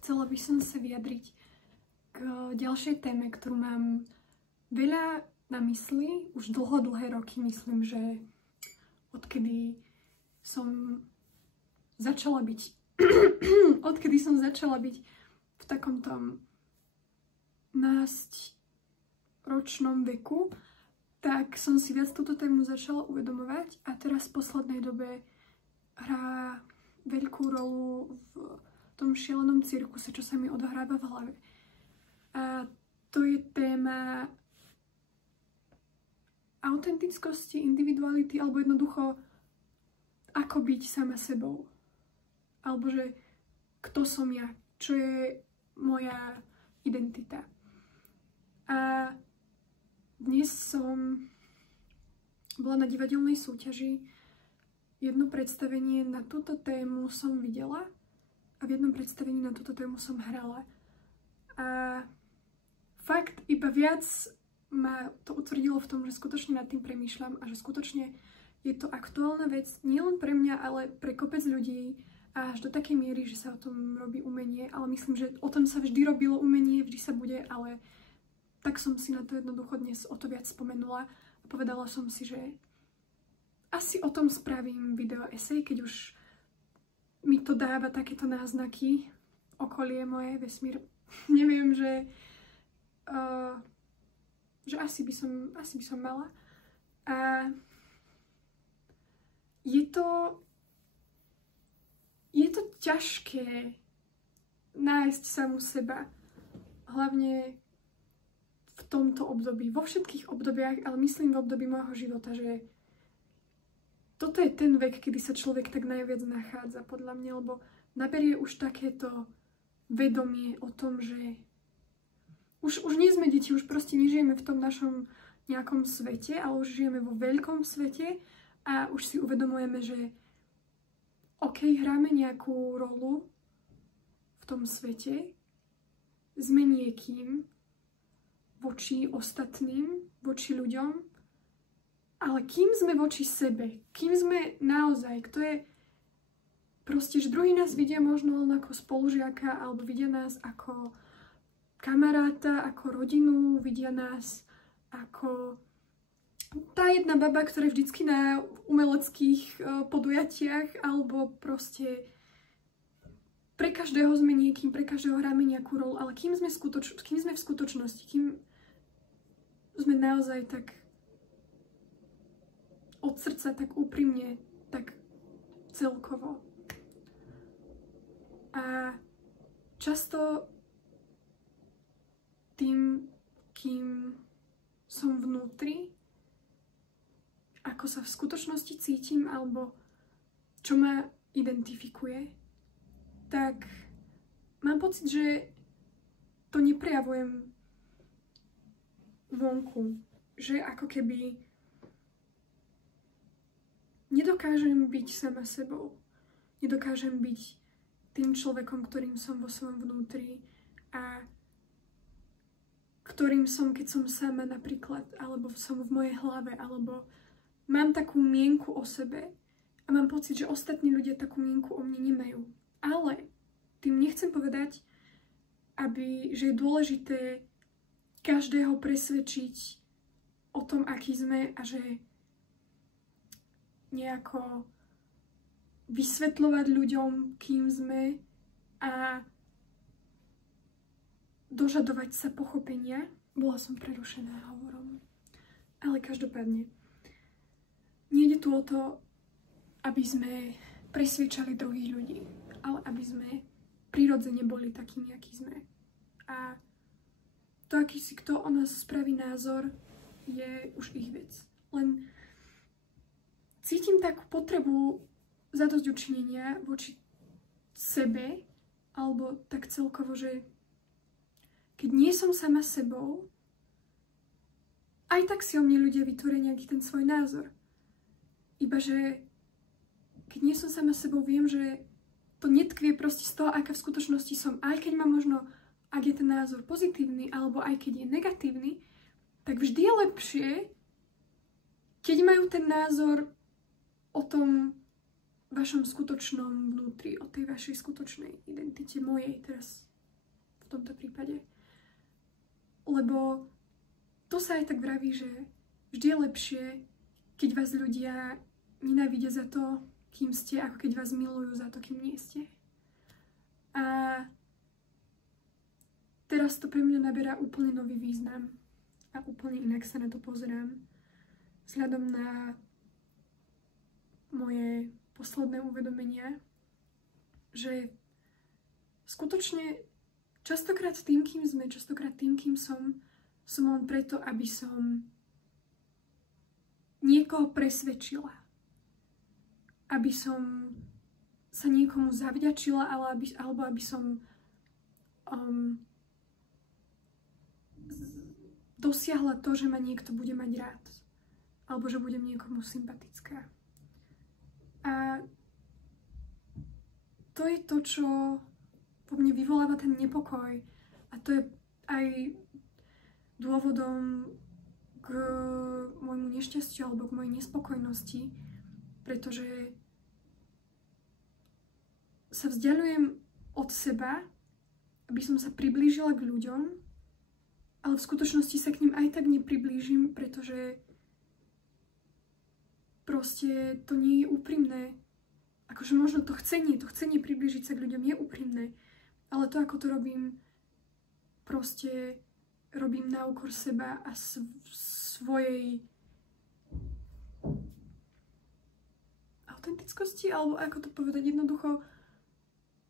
Chcela by som sa vyjadriť k ďalšej téme, ktorú mám veľa na mysli, už dlhé roky, myslím, že odkedy som začala byť v takomto 12-ročnom veku, tak som si viac túto tému začala uvedomovať a teraz v poslednej dobe hrá veľkú rolu v tom šialenom cirkuse, čo sa mi odohráva v hlave. A to je téma autentickosti, individuality, alebo jednoducho ako byť sama sebou. Alebo že kto som ja, čo je moja identita. A dnes som bola na divadelnej súťaži. Jedno predstavenie na túto tému som videla a v jednom predstavení na túto tému som hrala. A fakt iba viac ma to utvrdilo v tom, že skutočne nad tým premýšľam a že skutočne je to aktuálna vec nielen pre mňa, ale pre kopec ľudí a až do takej miery, že sa o tom robí umenie, ale myslím, že o tom sa vždy robilo umenie, vždy sa bude, ale tak som si na to jednoducho dnes o to viac spomenula a povedala som si, že asi o tom spravím video esej, keď už mi to dáva takéto náznaky, okolie moje, vesmír. Neviem, že asi by som mala. A je to ťažké nájsť samu seba. Hlavne v tomto období. Vo všetkých obdobiach, ale myslím v období môjho života, že toto je ten vek, kedy sa človek tak najviac nachádza, podľa mňa, lebo naberie už takéto vedomie o tom, že už nie sme deti, už proste nežijeme v tom našom nejakom svete, ale už žijeme vo veľkom svete a už si uvedomujeme, že OK, hráme nejakú rolu v tom svete, sme niekým voči ostatným, voči ľuďom, ale kým sme voči sebe, kým sme naozaj, kto je proste, že druhý nás vidia možno len ako spolužiaka, alebo vidia nás ako kamaráta, ako rodinu, vidia nás ako tá jedna baba, ktorá je vždycky na umeleckých podujatiach, alebo proste pre každého sme niekým, pre každého hráme nejakú rolu, ale kým sme v skutočnosti, kým sme naozaj tak od srdca, tak úprimne, tak celkovo. A často tým, kým som vnútri, ako sa v skutočnosti cítim, alebo čo ma identifikuje, tak mám pocit, že to neprejavujem vonku. Že ako keby nedokážem byť sama sebou. Nedokážem byť tým človekom, ktorým som vo svojom vnútri a ktorým som, keď som sama napríklad, alebo som v mojej hlave, alebo mám takú mienku o sebe a mám pocit, že ostatní ľudia takú mienku o mne nemajú. Ale tým nechcem povedať, že je dôležité každého presvedčiť o tom, aký sme a že nejako vysvetľovať ľuďom, kým sme a dožadovať sa pochopenia. Bola som prerušená hovorom. Ale každopádne, nejde tu o to, aby sme presviečali druhých ľudí, ale aby sme prirodzene boli takými, akí sme. A to, aký si kto o nás spraví názor, je už ich vec. Len cítim takú potrebu zadosťučinenia voči sebe, alebo tak celkovo, že keď nie som sama sebou, aj tak si o mne ľudia vytvoria nejaký ten svoj názor. Iba že keď nie som sama sebou, viem, že to netkvie proste z toho, aká v skutočnosti som. Aj keď mám možno, ak je ten názor pozitívny, alebo aj keď je negatívny, tak vždy je lepšie, keď majú ten názor o tom vašom skutočnom vnútri, o tej vašej skutočnej identite, mojej teraz v tomto prípade. Lebo to sa aj tak vraví, že vždy je lepšie, keď vás ľudia nenávidia za to, kým ste, ako keď vás milujú za to, kým nie ste. A teraz to pre mňa naberá úplne nový význam a úplne inak sa na to pozerám. Vzhľadom na moje posledné uvedomenia, že skutočne častokrát tým, kým sme, častokrát tým, kým som len preto, aby som niekoho presvedčila. Aby som sa niekomu zavďačila, alebo aby som dosiahla to, že ma niekto bude mať rád. Alebo že budem niekomu sympatická. A to je to, čo po mne vyvoláva ten nepokoj. A to je aj dôvodom k môjmu nešťastiu alebo k mojej nespokojnosti, pretože sa vzdialujem od seba, aby som sa priblížila k ľuďom, ale v skutočnosti sa k ním aj tak nepriblížim, pretože proste to nie je úprimné. Akože možno to chcenie priblížiť sa k ľuďom je úprimné, ale to, ako to robím, proste robím na úkor seba a svojej autentickosti, alebo ako to povedať jednoducho,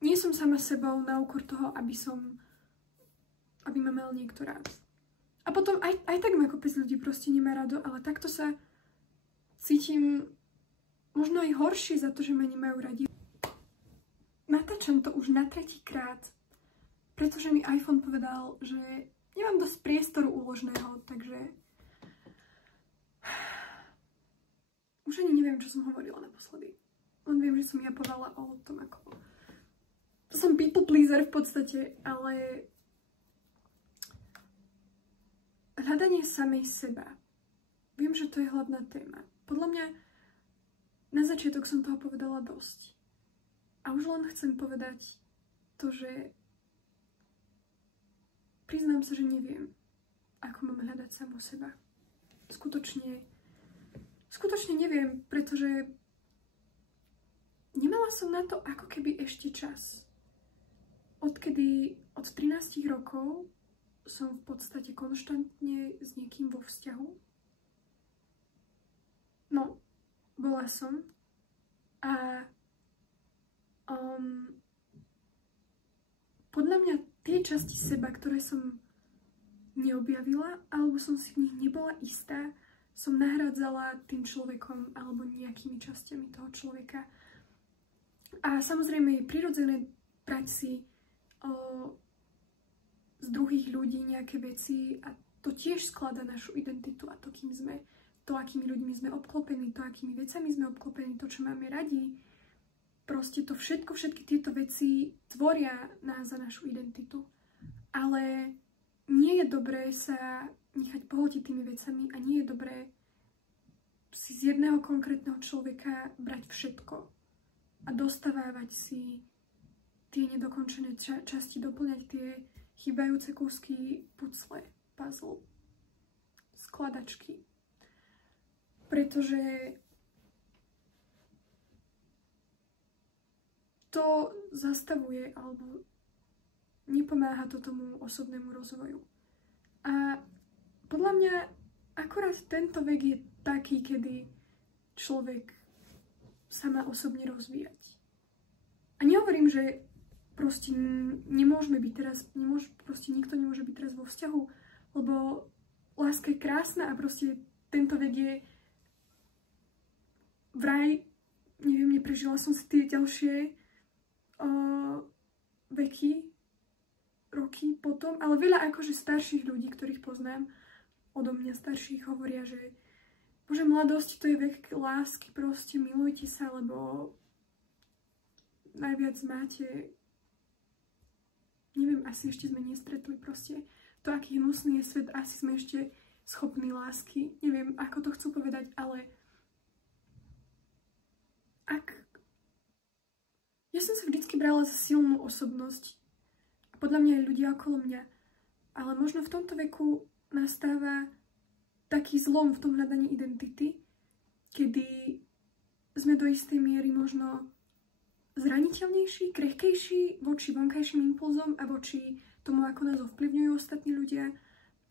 nie som sama sebou na úkor toho, aby ma mal niekto rád. A potom aj tak ma kopec ľudí proste nemá rado, ale takto sa cítim možno aj horšie za to, že ma nemajú radi. Natáčam to už na 3. krát, pretože mi iPhone povedal, že nemám dosť priestoru úložného, takže už ani neviem, čo som hovorila naposledy. Len viem, že som ja povedala o tom, ako som people pleaser v podstate, ale hľadanie samej seba. Viem, že to je hlavná téma. Podľa mňa na začiatok som toho povedala dosť. A už len chcem povedať to, že priznám sa, že neviem, ako mám hľadať samu seba. Skutočne neviem, pretože nemala som na to ako keby ešte čas. Od 13 rokov som v podstate konštantne s niekým vo vzťahu. No, bola som. A podľa mňa tie časti seba, ktoré som neobjavila, alebo som si v nich nebola istá, som nahradzala tým človekom alebo nejakými časťami toho človeka. A samozrejme je prirodzené brať si z druhých ľudí nejaké veci a to tiež skladá našu identitu a to, kým sme, to, akými ľuďmi sme obklopení, to, akými vecami sme obklopení, to, čo máme radi. Proste to všetky tieto veci tvoria nás a našu identitu. Ale nie je dobré sa nechať pohltiť tými vecami a nie je dobré si z jedného konkrétneho človeka brať všetko a dostávať si tie nedokončené časti, doplňať tie chýbajúce kúsky pucle, puzzle, skladačky. Pretože to zastavuje alebo nepomáha to tomu osobnému rozvoju. A podľa mňa akorát tento vek je taký, kedy človek sa má osobne rozvíjať. A nehovorím, že proste nemôžeme byť teraz, proste nikto nemôže byť teraz vo vzťahu, lebo láska je krásna a proste tento vek je vraj, neviem, neprežila som si tie ďalšie veky, roky potom, ale veľa akože starších ľudí, ktorých poznám, odo mňa starších, hovoria, že bože, mladosť to je vek lásky, proste milujte sa, lebo najviac máte, neviem, asi ešte sme nestretli proste to, aký hnusný je svet, asi sme ešte schopní lásky, neviem, ako to chcú povedať, ale ja som sa vždycky brala za silnú osobnosť a podľa mňa aj ľudia okolo mňa. Ale možno v tomto veku nastáva taký zlom v tom hľadaní identity, kedy sme do istej miery možno zraniteľnejší, krehkejší voči vonkajším impulzom a voči tomu, ako nás ovplyvňujú ostatní ľudia.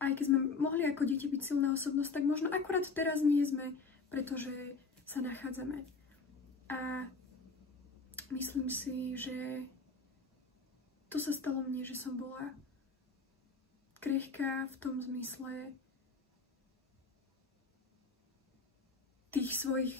Aj keď sme mohli ako dieťa byť silná osobnosť, tak možno akurát teraz nie sme, pretože sa nachádzame. A myslím si, že to sa stalo mne, že som bola krehká v tom zmysle tých svojich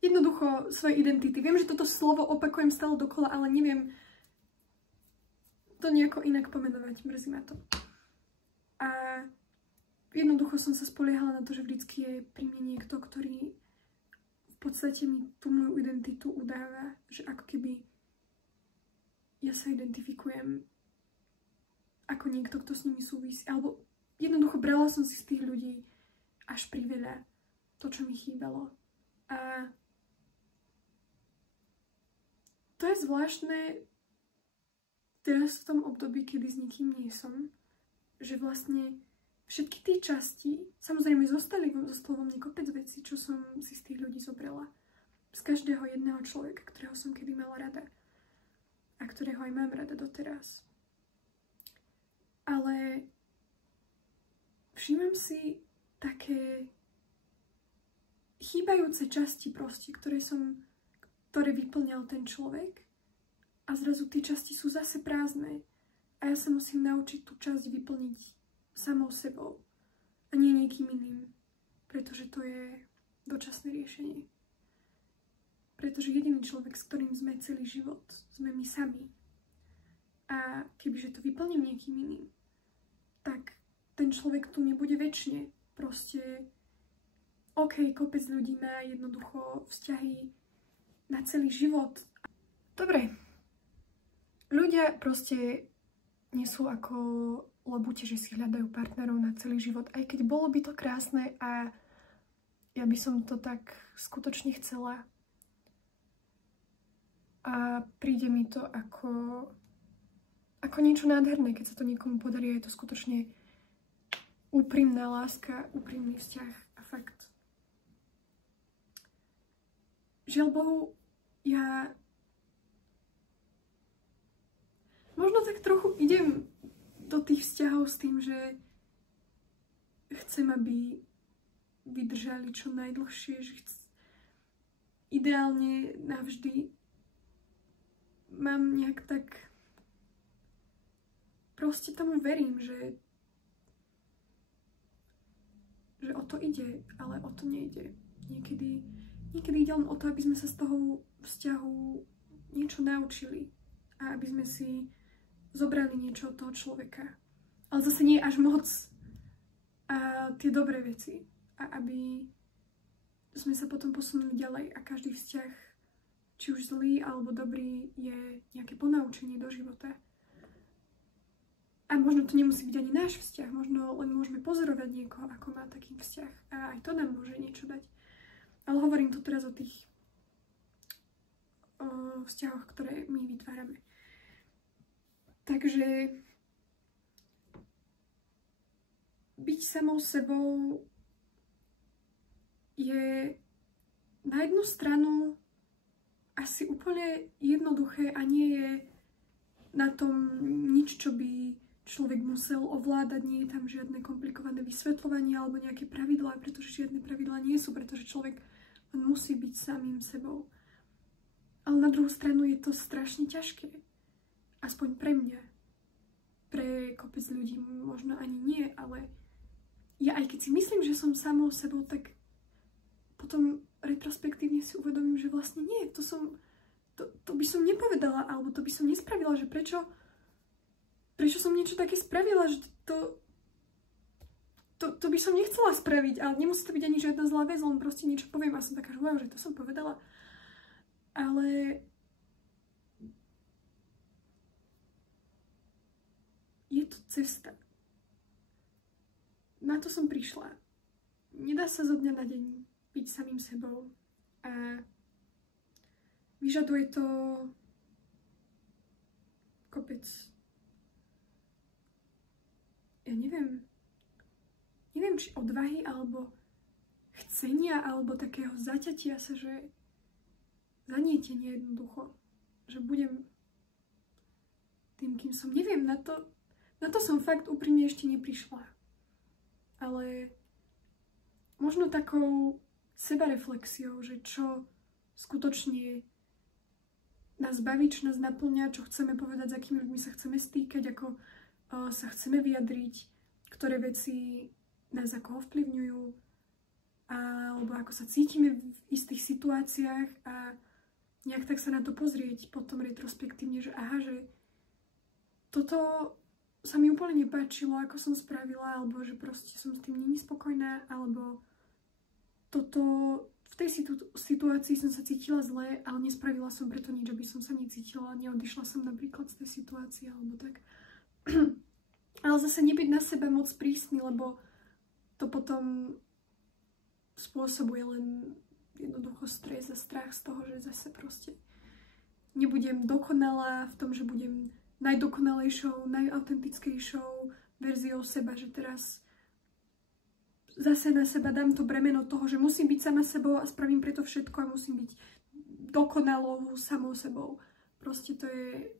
jednoducho svojej identity. Viem, že toto slovo opakujem stále dokola, ale neviem to nejako inak pomenovať. Mrzí ma to. A jednoducho som sa spoliehala na to, že vždycky je pri mne niekto, ktorý v podstate mi tú moju identitu udáva, že ako keby ja sa identifikujem ako niekto, kto s nimi súvisí. Alebo jednoducho brala som si z tých ľudí až priveľa to, čo mi chýbalo. A to je zvláštne teraz v tom období, kedy s nikým nie som, že vlastne všetky tie časti, samozrejme zostalo vo mne kopec vecí, čo som si z tých ľudí zobrala. Z každého jedného človeka, ktorého som kedy mala rada. A ktorého aj mám rada doteraz. Ale všímam si také chýbajúce časti proste, ktoré vyplňal ten človek a zrazu tie časti sú zase prázdne a ja sa musím naučiť tú časť vyplniť samou sebou a nie niekým iným, pretože to je dočasné riešenie. Pretože jediný človek, s ktorým sme celý život, sme my sami. A kebyže to vyplním niekým iným, tak ten človek tu nebude večne. Proste, kopec ľudí má jednoducho vzťahy na celý život. Dobre. Ľudia proste nie sú ako labute, že si hľadajú partnerov na celý život. Aj keď bolo by to krásne a ja by som to tak skutočne chcela. A príde mi to ako niečo nádherné, keď sa to niekomu podarí. Je to skutočne úprimná láska, úprimný vzťah a fakt. Žiaľ Bohu, ja možno tak trochu idem do tých vzťahov s tým, že chcem, aby vydržali čo najdlhšie, že ideálne navždy. Mám nejak tak... Proste tomu verím, že o to ide, ale o to nejde. Niekedy ide len o to, aby sme sa z toho vzťahu niečo naučili a aby sme si zobrali niečo od toho človeka. Ale zase nie až moc a tie dobré veci. A aby sme sa potom posunuli ďalej a každý vzťah, či už zlý alebo dobrý, je nejaké ponaučenie do života. A možno to nemusí byť ani náš vzťah, možno len môžeme pozorovať niekoho, ako má taký vzťah. A aj to nám môže niečo dať. Ale hovorím tu teraz o tých vzťahoch, ktoré my vytvárame. Takže byť samou sebou je na jednu stranu asi úplne jednoduché a nie je na tom nič, čo by človek musel ovládať, nie je tam žiadne komplikované vysvetľovanie alebo nejaké pravidlá, pretože žiadne pravidlá nie sú, pretože človek len musí byť samým sebou. Ale na druhú stranu je to strašne ťažké. Aspoň pre mňa. Pre kopec ľudí možno ani nie, ale ja aj keď si myslím, že som samou sebou, tak potom retrospektívne si uvedomím, že vlastne nie, to by som nepovedala, alebo to by som nespravila, že prečo som niečo také spravila, že to by som nechcela spraviť, ale nemusí to byť ani žiadna zlá vec, len proste niečo poviem a som taká, že wow, že to som povedala. Ale je to cesta. Na to som prišla. Nedá sa zo dňa na deň byť samým sebou a vyžaduje to vec, ja neviem, či odvahy, alebo chcenia, alebo takého zaťatia sa, že zanietenie jednoducho, že budem tým, kým som. Neviem, na to som fakt úprimne ešte neprišla. Ale možno takou sebareflexiou, že čo skutočne nás baví, čo nás naplňa, čo chceme povedať, s akými ľuďmi sa chceme stýkať, ako sa chceme vyjadriť, ktoré veci nás ako ovplyvňujú, alebo ako sa cítime v istých situáciách a nejak tak sa na to pozrieť potom retrospektívne, že aha, že toto sa mi úplne nepáčilo, ako som spravila, alebo že proste som s tým není spokojná, alebo toto v tej situácii som sa cítila zle, ale nespravila som preto nič, aby som sa necítila, neodišla som napríklad z tej situácie, alebo tak. Ale zase nebyť na seba moc prísny, lebo to potom spôsobuje len jednoducho stres a strach z toho, že zase proste nebudem dokonalá v tom, že budem najdokonalejšou, najautentickejšou verziou seba, že teraz zase na seba dám to bremeno toho, že musím byť sama sebou a spravím preto všetko a musím byť dokonalou samou sebou. Proste to je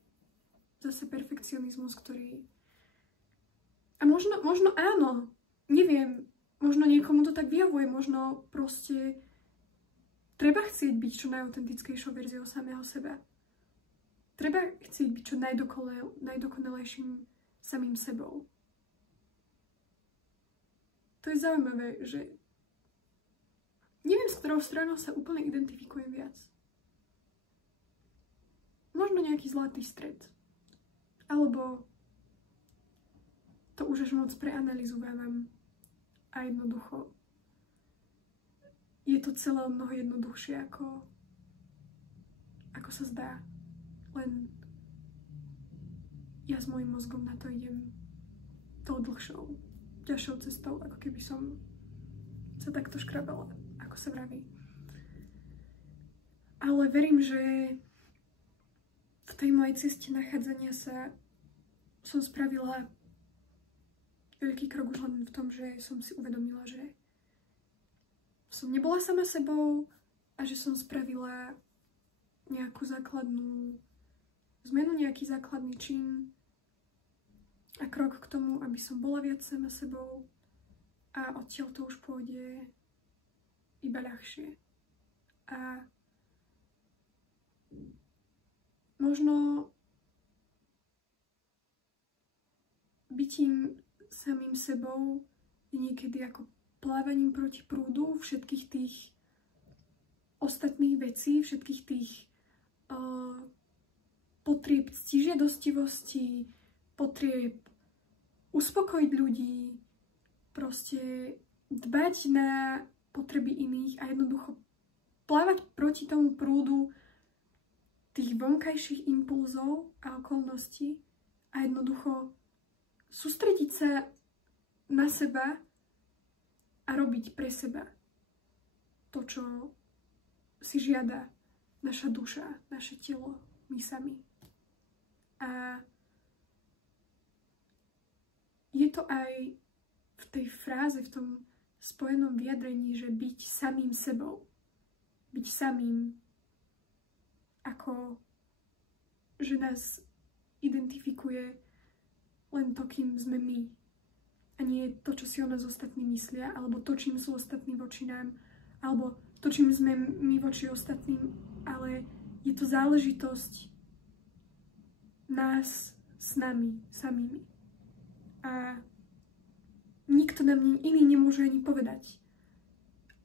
zase perfekcionizmus, ktorý... A možno áno, neviem, možno niekomu to tak vyhovuje, možno proste treba chcieť byť čo najautentickejšou verziou samého seba. Treba chcieť byť čo najdokonalejším samým sebou. To je zaujímavé, že neviem, s ktorou stranou sa úplne identifikujem viac. Možno nejaký zlatý stred. Alebo to už až moc preanalizovávam a jednoducho je to celé mnoho jednoduchšie, ako sa zdá. Len ja s mojím mozgom na to idem tou ťažšou cestou, ako keby som sa takto škrabala, ako sa vraví. Ale verím, že v tej mojej ceste nachádzania sa som spravila veľký krok už len v tom, že som si uvedomila, že som nebola sama sebou a že som spravila nejakú základnú zmenu, nejaký základný čin a krok k tomu, aby som bola viac sama sebou a odtiaľ to už pôjde iba ľahšie. A možno bytím samým sebou je niekedy ako plávaním proti prúdu všetkých tých ostatných vecí, všetkých tých potrieb ctižiadostivosti, potrieb uspokojiť ľudí, proste dbať na potreby iných a jednoducho plávať proti tomu prúdu tých vonkajších impulzov a okolností a jednoducho sústrediť sa na seba a robiť pre seba to, čo si žiada naša duša, naše telo, my sami. A je to aj v tej fráze, v tom spojenom vyjadrení, že byť samým sebou. Byť samým, ako že nás identifikuje len to, kým sme my. A nie to, čo si o nás ostatní myslia, alebo to, čím sú ostatní voči nám, alebo to, čím sme my voči ostatným, ale je to záležitosť nás s nami, samými. A nikto nám iný nemôže ani povedať,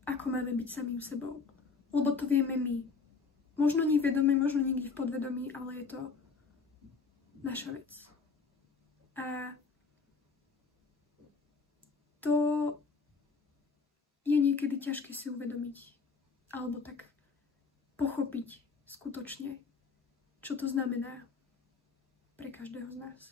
ako máme byť samým sebou. Lebo to vieme my. Možno nevedome, možno niekde v podvedomí, ale je to naša vec. A to je niekedy ťažké si uvedomiť. Alebo tak pochopiť skutočne, čo to znamená pre každého z nás.